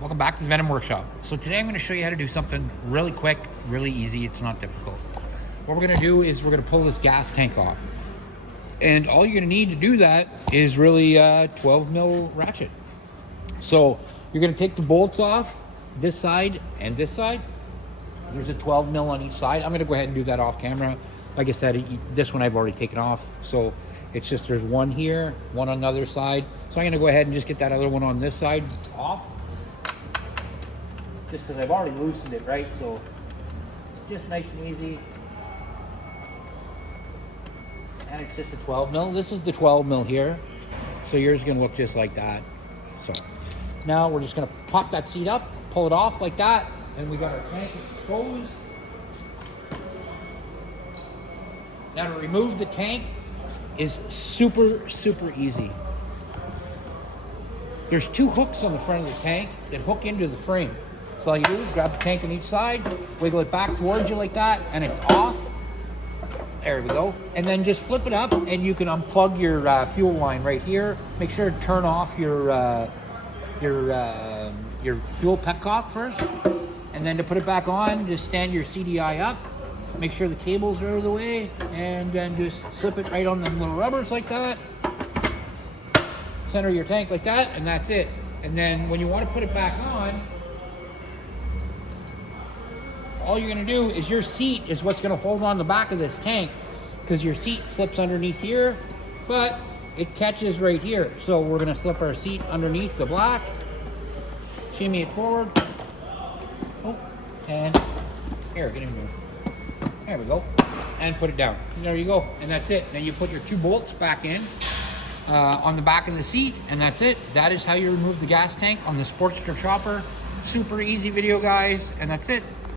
Welcome back to the Venom Workshop. So today I'm going to show you how to do something really quick, really easy. It's not difficult. What we're going to do is we're going to pull this gas tank off. And all you're going to need to do that is really a 12 mil ratchet. So you're going to take the bolts off this side and this side. There's a 12 mil on each side. I'm going to go ahead and do that off camera. Like I said, this one I've already taken off. So it's just there's one here, one on the other side. So I'm going to go ahead and just get that other one on this side off. Just because I've already loosened it, right? So it's just nice and easy. And it's just a 12 mil. This is the 12 mil here. So yours is going to look just like that. So now we're just going to pop that seat up, pull it off like that. And we got our tank exposed. Now to remove the tank is super easy. There's two hooks on the front of the tank that hook into the frame. So all you do is grab the tank on each side, wiggle it back towards you like that, and it's off. There we go. And then just flip it up, and you can unplug your fuel line right here. Make sure to turn off your fuel petcock first. And then to put it back on, just stand your CDI up. Make sure the cables are out of the way, and then just slip it right on them little rubbers like that. Center your tank like that, and that's it. And then when you want to put it back on, all you're going to do is your seat is what's going to hold on the back of this tank, because your seat slips underneath here, but it catches right here. So we're going to slip our seat underneath the black, shimmy it forward, and here, get in there. There we go, and put it down. There you go, and that's it. Then you put your two bolts back in on the back of the seat, and that's it. That is how you remove the gas tank on the Sportster chopper. Super easy video, guys, and that's it.